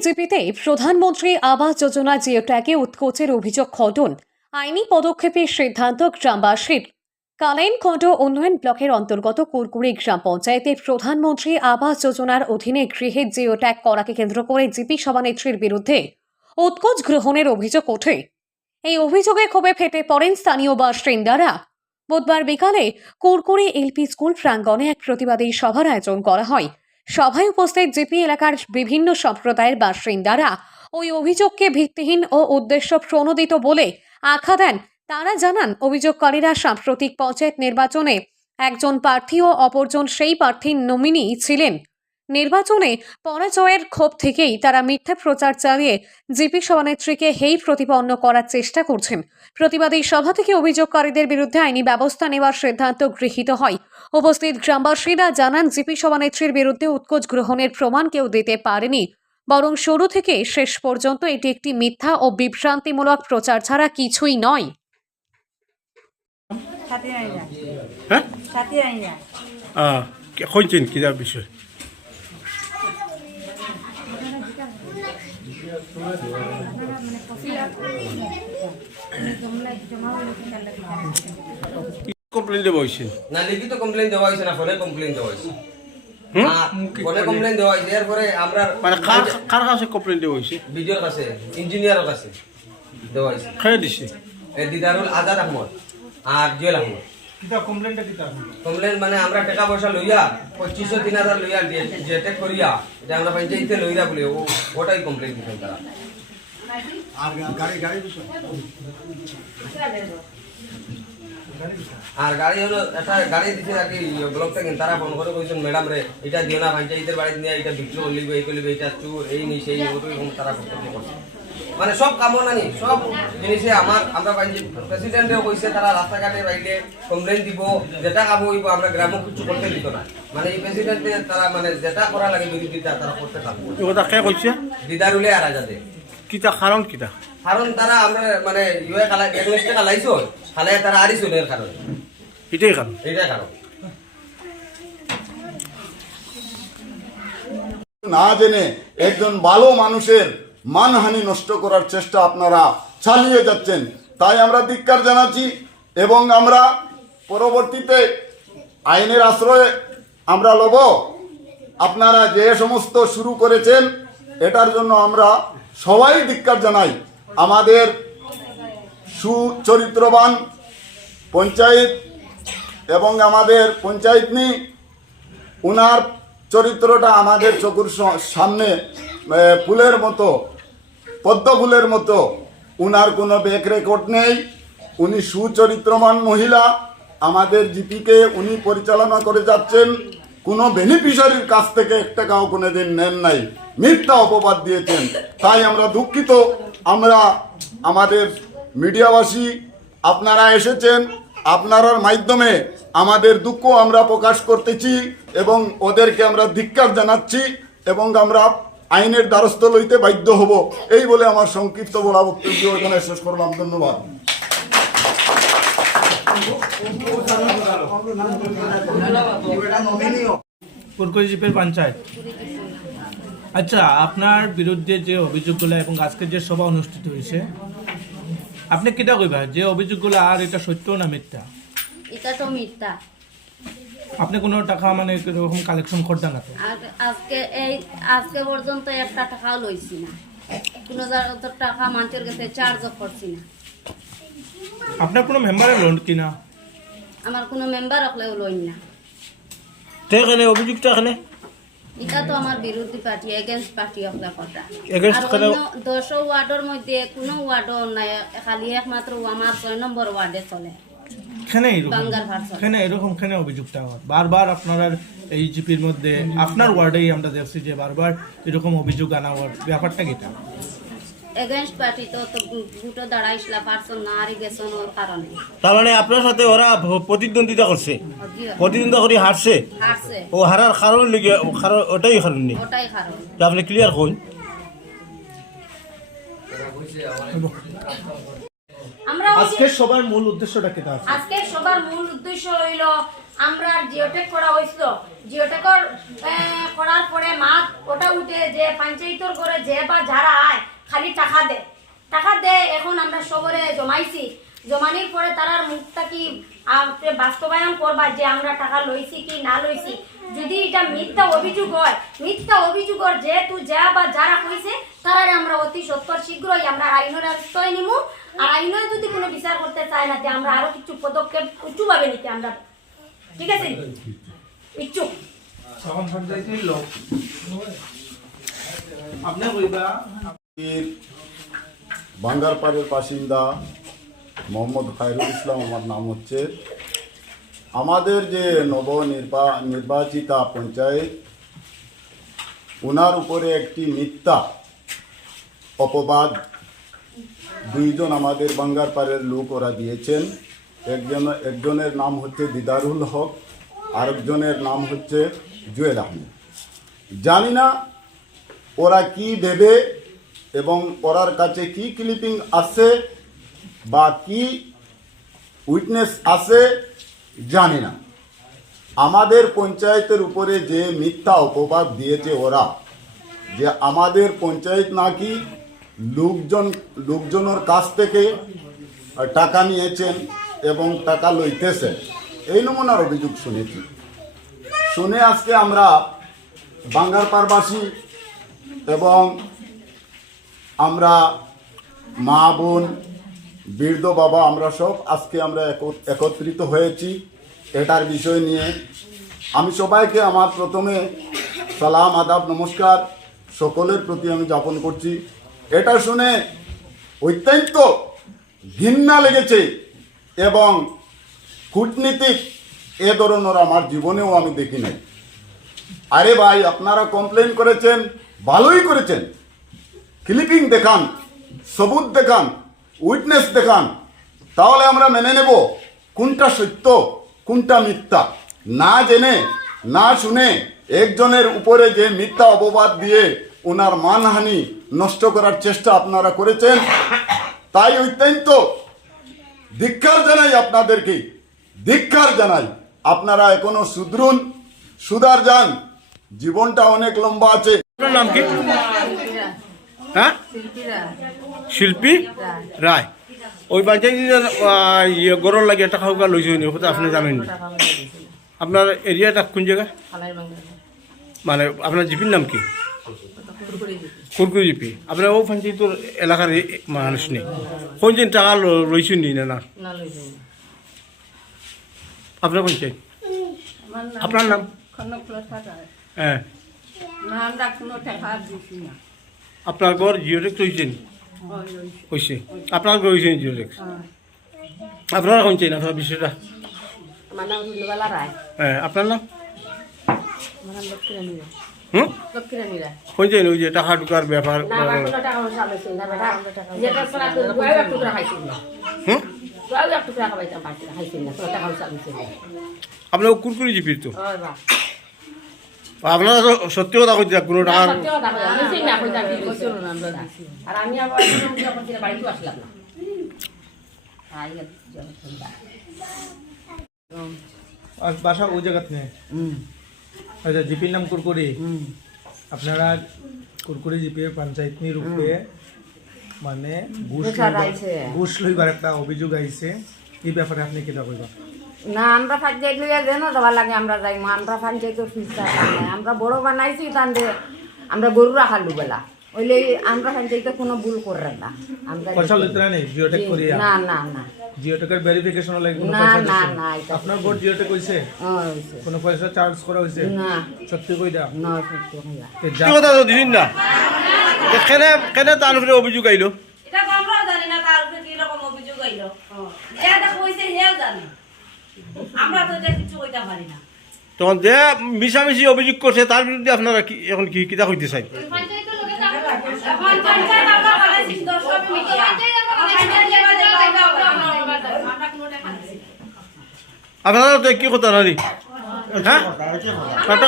জিপিতে প্রধানমন্ত্রী আবাস যোজনা জিওট্যাগে উৎকোচের অভিযোগ খণ্ডন। আইনি পদক্ষেপের সিদ্ধান্ত গ্রামবাসীর। কালাইন খণ্ড উন্নয়ন ব্লকের অন্তর্গত কুরকুড়ি গ্রাম পঞ্চায়েতের প্রধানমন্ত্রী আবাস যোজনার অধীনে গৃহে জিওট্যাগ করাকে কেন্দ্র করে জিপি সভানেত্রীর বিরুদ্ধে উৎকোচ গ্রহণের অভিযোগ ওঠে। এই অভিযোগে ক্ষোভে ফেটে পড়েন স্থানীয় বাসিন্দারা। বুধবার বিকালে কুরকুড়ি এলপি স্কুল প্রাঙ্গণে এক প্রতিবাদী সভার আয়োজন করা হয়। সভায় উপস্থিত জিপি এলাকার বিভিন্ন সম্প্রদায়ের বাসিন্দারা ওই অভিযোগকে ভিত্তিহীন ও উদ্দেশ্য প্রণোদিত বলে আখ্যা দেন। তারা জানান, অভিযোগকারীরা সাম্প্রতিক পঞ্চায়েত নির্বাচনে একজন প্রার্থী ও অপরজন সেই প্রার্থীর নমিনি ছিলেন। নির্বাচনে পরাজয়ের ক্ষোভ থেকেই তারা মিথ্যা প্রচার চালিয়ে জিপি সভানেত্রীকে হেই প্রতিপন্ন করার চেষ্টা করছেন। প্রতিবাদী সভা থেকে অভিযোগকারীদের বিরুদ্ধে আইনি ব্যবস্থা নেওয়ার সিদ্ধান্ত গৃহীত হয়। উপস্থিত গ্রামবাসীরা জানান, জিপি সভানেত্রীর বিরুদ্ধে উৎকোচ গ্রহণের প্রমাণ কেউ দিতে পারেনি। বরং শুরু থেকে শেষ পর্যন্ত এটি একটি মিথ্যা ও বিভ্রান্তিমূলক প্রচার ছাড়া কিছুই নয়। হ্যাঁ? কমপ্লেন দেবো হয়েছে না লিখিত কমপ্লেন দেওয়া হয়েছে না ফোনে কমপ্লেন দেওয়া হয়েছে ফোনে কমপ্লেন দেওয়া হয়েছে এরপরে আমরা মানে কার কার কাছে কমপ্লেন দেবো হয়েছে বিডিওর কাছে ইঞ্জিনিয়ারের কাছে দেওয়া হয়েছে খেয়ে দিছে? দিদারুল আজাদ আহমদ আর জুয়েল আহমদ। কমপ্লেন মানে আমরা টাকা পয়সা লইয়া পঁচিশশো তিন হাজার লইয়া জেটেক করিয়া যে আমরা পঞ্চায়েতে লইয়া বলে ও ওটাই কমপ্লেন দিতেন তারা। আর গাড়ি হলো একটা গাড়ি দিছে আর কি ব্লক থেকে তারা ফোন করে কইছেন ম্যাডাম রে এটা দিও না পঞ্চায়েতের বাড়ি নিয়ে এটা বিক্রি করলিব এই করলিব এটা চুর এই নি সেই ওরকম তারা বক্তব্য করছে। মানে সব কামনা নি সব জিনিসে আমার আমরা প্রেসিডেন্টে কইছে তারা রাস্তাঘাটে বাইরে কমপ্লেন দিব যেটা কাম হইব আমরা গ্রামে কিছু করতে দিত না। মানে এই প্রেসিডেন্টে তারা মানে যেটা করা লাগে বিরোধিতা তারা করতে থাকব এই কথা কে কইছে? দিদারুলে আর আজাদে। কিতা কারণ কিতা? কারণ তারা আমরা মানে ইয়ে কালাই এগনেস্টে কালাইছো কালাই তারা আরিছো এর কারণে এটাই কারণ এইটাই কারণ না জেনে একজন ভালো মানুষের মানহানি নষ্ট করার চেষ্টা আপনারা চালিয়ে যাচ্ছেন। তাই আমরা ধিক্কার জানাচ্ছি এবং আমরা পরবর্তীতে আইনের আশ্রয়ে আমরা লব। আপনারা যে সমস্ত শুরু করেছেন এটার জন্য আমরা সবাই ধিক্কার জানাই, আমাদের সুচরিত্রবান পঞ্চায়েত এবং আমাদের পঞ্চায়েত নি উনার চরিত্রটা আমাদের চকুর সামনে ফুলের মতো, পদ্ম ফুলের মতো। উনার কোনো ব্যাক রেকর্ড নেই। উনি সুচরিত্রমান মহিলা। আমাদের জিপিকে উনি পরিচালনা করে যাচ্ছেন। কোনো বেনিফিশিয়ারির কাছ থেকে এক টাকাও কোনো দিন নেন নাই। মিথ্যা অপবাদ দিয়েছেন। তাই আমরা দুঃখিত। আমরা আমাদের মিডিয়াবাসী, আপনারা এসেছেন। আপনারার মাধ্যমে আমাদের দুঃখ আমরা প্রকাশ করতেছি এবং ওদেরকে আমরা ধিক্কার জানাচ্ছি এবং আমরা আইনের দ্বারস্থ লইতে বাধ্য হব। এই বলে আমার সংক্ষিপ্ত বলা বক্তব্য এখানে শেষ করলাম। ধন্যবাদ। পঞ্চায়েত। আচ্ছা আপনার বিরুদ্ধে যে অভিযোগগুলো এবং আজকে যে সভা অনুষ্ঠিত হয়েছে আপনি কিটা কইবা? যে অভিযোগগুলো আর এটা সত্য না মিথ্যা? এটা তো মিথ্যা। আপনি কোনো টাকা মানে এরকম কালেকশন করতেন না তো? আর আজকে এই আজকে পর্যন্ত একটা টাকাও লইছি না। কোনো জায়গা টাকা মানুষের কাছে চার্জ করছি না। আপনার কোনো মেম্বারের লোন কিনা আমার কোনো মেম্বার হলেও লইন না। তো এখানে অভিযোগটা এখানে? এটা তো আমার বিরোধী পার্টি এগেনস্ট পার্টি কথা দশ ওয়ার্ডের মধ্যে কোনো ওয়ার্ডও নাই খালি একমাত্র আমার ছয় নম্বর ওয়ার্ডে চলে। এখানে এরকম? বাঙ্গার ভার্সন। এখানে এরকম? এখানে অভিযোগটা বারবার আপনারা এই জিপির মধ্যে আপনার ওয়ার্ডেই আমরা দেখছি যে বারবার এরকম অভিযোগ আনা ব্যাপারটা কিটা এগেনস্ট পার্টি তো তো গুটো দাঁড়াইছিলা পারছন না গেছন ওর কারণে তার মানে আপনার সাথে ওরা প্রতিদ্বন্দ্বিতা করছে প্রতিদ্বন্দ্বিতা করে হারছে হারছে ও হারার কারণ লিগে কারণ ওটাই কারণ নেই ওটাই কারণ তা আপনি ক্লিয়ার করুন আজকে সবার মূল উদ্দেশ্যটা কেটা আছে? আজকে সবার মূল উদ্দেশ্য হইল আমরা জিওটেক করা হয়েছিল জিওটেকর করার পরে মা ওটা উঠে যে পঞ্চায়েতর করে যে বা যারা আয় খালি টাকা দেয় টাকা দেয় এখন আমরা সবরে জমাইছি। জমানির পরে তারার মুখটা কি বাস্তবায়ন করবা যে আমরা টাকা লইছি কি না লইছি? যদি এটা মিথ্যা অভিযোগ হয়, মিথ্যা অভিযোগর যেহেতু যা বা যারা কইছে তারারে আমরা অতি সত্তর শীঘ্রই আমরা আইনের আশ্রয় নিমু। আর আইনের যদি কোনো বিচার করতে চায় না যে আমরা আরও কিছু পদক্ষেপ উঁচুভাবে নিতে আমরা ঠিক আছে? ইচ্ছুক। আপনি বাঙ্গারপাড়ের বাসিন্দা মোহাম্মদ খায়রুল ইসলাম, আমার নাম হচ্ছে। আমাদের যে নব নির্বাচিতা পঞ্চায়েত ওনার উপরে একটি মিথ্যা অপবাদ দুইজন আমাদের বাঙ্গারপাড়ের লোক ওরা দিয়েছেন। একজন, একজনের নাম হচ্ছে দিদারুল হক, আরেকজনের নাম হচ্ছে জুয়েল আহমেদ। জানি না ওরা কি ভেবে এবং ওরার কাছে কি ক্লিপিং আছে বা কি উইটনেস আছে, জানি না। আমাদের পঞ্চায়েতের উপরে যে মিথ্যা অপবাদ দিয়েছে ওরা, যে আমাদের পঞ্চায়েত নাকি লোকজন, লোকজনের কাছ থেকে টাকা নিয়েছেন এবং টাকা লইতেছেন। এই নমুনার অভিযোগ শুনেছি। শুনে আজকে আমরা বাঙ্গারপাড়বাসী এবং আমরা মা, বোন বীরদ বাবা, আমরা সব আজকে আমরা এক- একত্রিত হয়েছি এটার বিষয় নিয়ে। আমি সবাইকে আমার প্রথমে সালাম, আদাব, নমস্কার সকলের প্রতি আমি যাপন করছি। এটা শুনে অত্যন্ত ঘৃণা লেগেছে এবং কূটনীতিক এ ধরনের আমার জীবনেও আমি দেখি নাই। আরে ভাই, আপনারা কমপ্লেন করেছেন, ভালোই করেছেন। ক্লিপিং দেখান সবুত দেখান, উইটনেস দেখান। তাহলে আমরা মেনে নেব কোনটা সত্য, কোনটা মিথ্যা। না জেনে, না শুনে একজনের উপরে যে মিথ্যা অপবাদ দিয়ে ওনার মানহানি নষ্ট করার চেষ্টা আপনারা করেছেন, তাই অত্যন্ত ধিক্কার জানাই আপনাদেরকে। ধিক্কার জানাই, আপনারা এখনও সুদরুন সুদার যান। জীবনটা অনেক লম্বা আছে। নাম কি? হ্যাঁ? শিল্পী রায়। ওই পঞ্চায়েত ইয়ে গরর লাগে টাকা উকা লইছে নি ওটা আপনি জানেন? আপনার এরিয়াটা কোন জায়গা? মানে আপনার জিপির নাম কি? কুরকুরি জিপি। আপনার ও পঞ্চায়েতের এলাকার মানুষ নেই কোন দিন টাকা লইছেন নি না না? আপনার পঞ্চায়েত? আপনার নাম? হ্যাঁ। আমরা কোনো টাকা দিছি না। আপনার ঘর জিওটেক্স হয়েছেন হয়েছে আপনার ঘর হয়েছে জিওটেক্স আপনারা কোন চাই আপনার বিষয়টা হ্যাঁ আপনার নাম? চাই ওই যে টাকা ব্যাপার টুকরা না। হুম? আপনার কুরকুরি জিপির তো আপনারা তো সত্যি কথা কইতে কোনো টাকা কি দিছি। আর আমি আবার বাড়িতে আসলাম আর বাসা ওই জায়গাত নেই? আচ্ছা জিপির নাম কুরকুরি? আপনারা কুরকুরি জিপি পঞ্চায়েত নি রূপে মানে ঘুষ ঘুষ লইবার- আইছে। ঘুষ লইবার একটা অভিযোগ আইছে। এই ব্যাপারে আপনি কিটা কইবা না আমরা পঞ্চায়েত লইয়া যেন দেওয়া লাগে আমরা যাই আমরা পঞ্চায়েতের ফিসটা আমরা বড় বানাইছি তান আমরা গরু রাখার বেলা। ওইলে আমরা পঞ্চায়েতে কোনো ভুল করে না। আমরা না না না। জিওটেকের ভেরিফিকেশন লাগে কোনো না, পয়সা না, আপনার ভোট জিওটেক হইছে? কোনো পয়সা চার্জ করা হইছে? না। সত্যি কই দাও না সত্যি হইয়া। সত্যি কথা তো দিন না কেনে কেনে তার উপরে অভিযোগ আইলো? এটা আমরাও জানি না তার উপরে কি রকম অভিযোগ আইলো। যে দেখো হইছে হেও জানে। আমরা তো এটা কিছু কইতে পারি না। তখন যে মিশামিশি অভিযোগ করছে তার বিরুদ্ধে আপনারা কি এখন কি কিতা কইতে চাই। আপনারা তো কি কথা নারী। হ্যাঁ? টাকা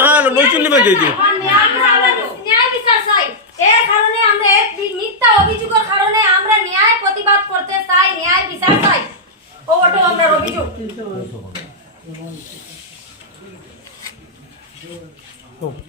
কারণে এক মিথ্যা অভিযোগের কারণে আমরা ন্যায় প্রতিবাদ করতে চাই ন্যায় বিচার চাই। Oh, what do I'm